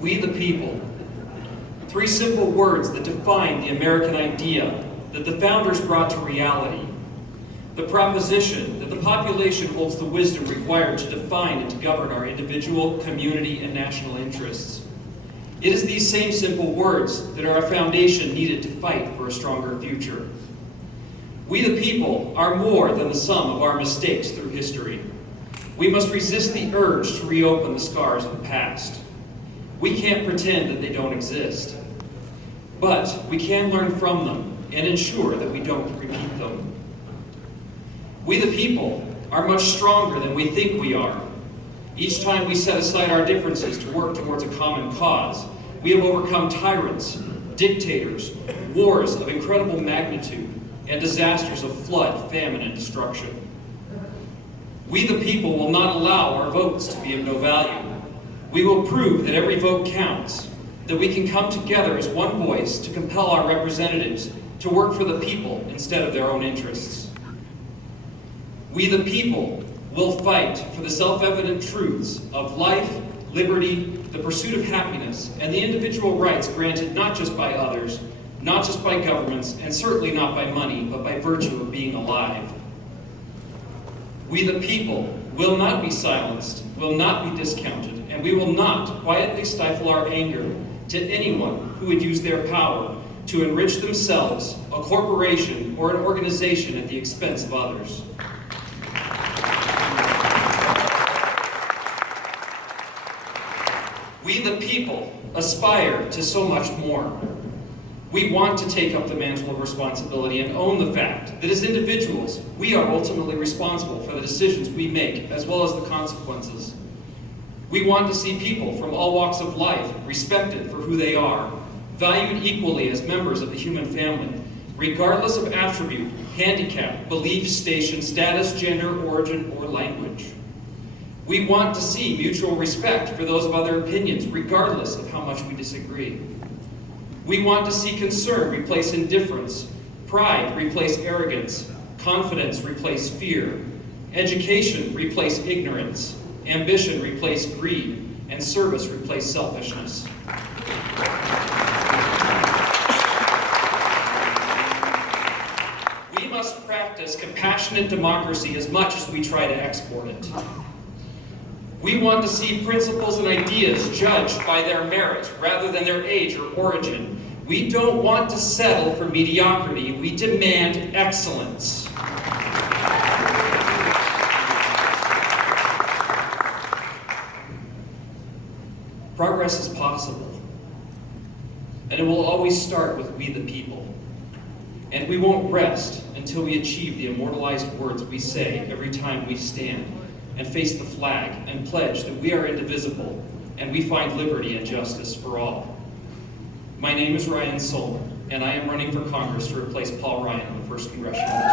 We the people. Three simple words that define the American idea that the founders brought to reality. The proposition that the population holds the wisdom required to define and to govern our individual, community, and national interests. It is these same simple words that are a foundation needed to fight for a stronger future. We the people are more than the sum of our mistakes through history. We must resist the urge to reopen the scars of the past. We can't pretend that they don't exist. But we can learn from them and ensure that we don't repeat them. We the people are much stronger than we think we are. Each time we set aside our differences to work towards a common cause, we have overcome tyrants, dictators, wars of incredible magnitude, and disasters of flood, famine, and destruction. We the people will not allow our votes to be of no value. We will prove that every vote counts, that we can come together as one voice to compel our representatives to work for the people instead of their own interests. We the people will fight for the self-evident truths of life, liberty, the pursuit of happiness, and the individual rights granted not just by others, not just by governments, and certainly not by money, but by virtue of being alive. We the people will not be silenced, will not be discounted, and we will not quietly stifle our anger to anyone who would use their power to enrich themselves, a corporation, or an organization at the expense of others. We the people aspire to so much more. We want to take up the mantle of responsibility and own the fact that as individuals, we are ultimately responsible for the decisions we make, as well as the consequences. We want to see people from all walks of life respected for who they are, valued equally as members of the human family, regardless of attribute, handicap, belief, station, status, gender, origin, or language. We want to see mutual respect for those of other opinions, regardless of how much we disagree. We want to see concern replace indifference, pride replace arrogance, confidence replace fear, education replace ignorance, ambition replace greed, and service replace selfishness. We must practice compassionate democracy as much as we try to export it. We want to see principles and ideas judged by their merit rather than their age or origin. We don't want to settle for mediocrity. We demand excellence. Progress is possible, and it will always start with we the people. And we won't rest until we achieve the immortalized words we say every time we stand and face the flag and pledge that we are indivisible and we find liberty and justice for all. My name is Ryan Solen, and I am running for Congress to replace Paul Ryan in the 1st Congressional District.